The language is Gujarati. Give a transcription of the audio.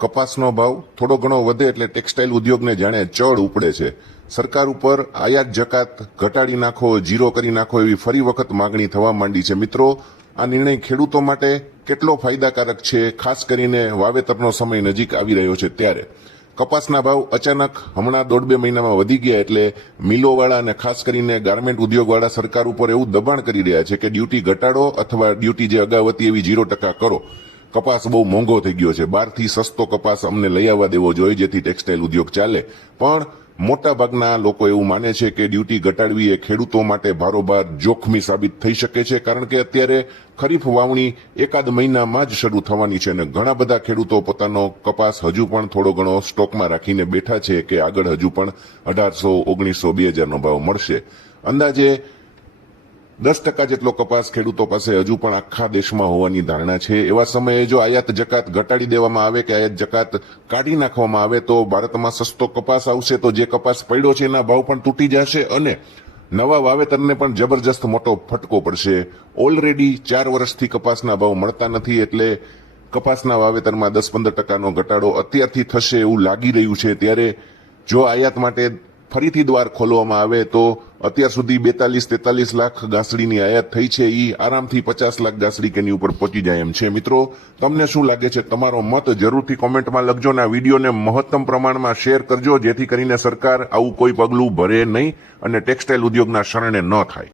કપાસનો ભાવ થોડો ઘણો વધે એટલે ટેક્સટાઇલ ઉદ્યોગને જાણે ચડ ઉપડે છે। સરકાર ઉપર આયાત જકાત ઘટાડી નાખો, જીરો કરી નાખો એવી ફરી વખત માગણી થવા માંડી છે। મિત્રો, આ નિર્ણય ખેડૂતો માટે કેટલો ફાયદાકારક છે, ખાસ કરીને વાવેતરનો સમય નજીક આવી રહ્યો છે ત્યારે। કપાસના ભાવ અચાનક હમણાં 1.5-2 મહિનામાં વધી ગયા એટલે મિલોવાળા અને ખાસ કરીને ગાર્મેન્ટ ઉદ્યોગવાળા સરકાર ઉપર એવું દબાણ કરી રહ્યા છે કે ડ્યુટી ઘટાડો અથવા ડ્યુટી જે અગાઉ હતી એવી 0% કરો। કપાસ બહુ મોંઘો થઈ ગયો છે, બહારથી સસ્તો કપાસ અમને લઈ આવવા દેવો જોઈએ જેથી ટેક્સટાઇલ ઉદ્યોગ ચાલે। પણ મોટા ભાગના લોકો એવું માને છે કે ડ્યુટી ઘટાડવી એ ખેડૂતો માટે ભારોભાર જોખમી સાબિત થઈ શકે છે, કારણ કે અત્યારે ખરીફ વાવણી એકાદ મહિનામાં જ શરૂ થવાની છે અને ઘણા બધા ખેડૂતો પોતાનો કપાસ હજુ પણ થોડો ઘણો સ્ટોકમાં રાખીને બેઠા છે કે આગળ હજુ પણ 1800, 1900, 2000નો ભાવ મળશે। અંદાજે 10% જેટલો કપાસ ખેડૂતો પાસે હજુ પણ આખા દેશમાં હોવાની ધારણા છે। એવા સમયે જો આયાત જકાત ઘટાડી દેવામાં આવે કે આયાત જકાત કાઢી નાખવામાં આવે તો ભારતમાં સસ્તો કપાસ આવશે, તો જે કપાસ પડ્યો છે એના ભાવ પણ તૂટી જશે અને નવા વાવેતરને પણ જબરજસ્ત મોટો ફટકો પડશે। ઓલરેડી 4 વર્ષથી કપાસના ભાવ મળતા નથી એટલે કપાસના વાવેતરમાં 10-15%નો ઘટાડો અત્યારથી થશે એવું લાગી રહ્યું છે। ત્યારે જો આયાત માટે ફરીથી દ્વાર ખોલવામાં આવે તો અત્યાર સુધી 42-43 લાખ ગાંસડીની આયાત થઈ છે, એ આરામથી 50 લાખ ગાંસડી કેની ઉપર પહોંચી જાય એમ છે। મિત્રો, તમને શું લાગે છે? તમારો મત જરૂરથી કોમેન્ટમાં લખજો અને આ વિડીયોને મહત્તમ પ્રમાણમાં શેર કરજો જેથી કરીને સરકાર આવું કોઈ પગલું ભરે નહીં અને ટેક્સટાઇલ ઉદ્યોગના શરણે ન થાય।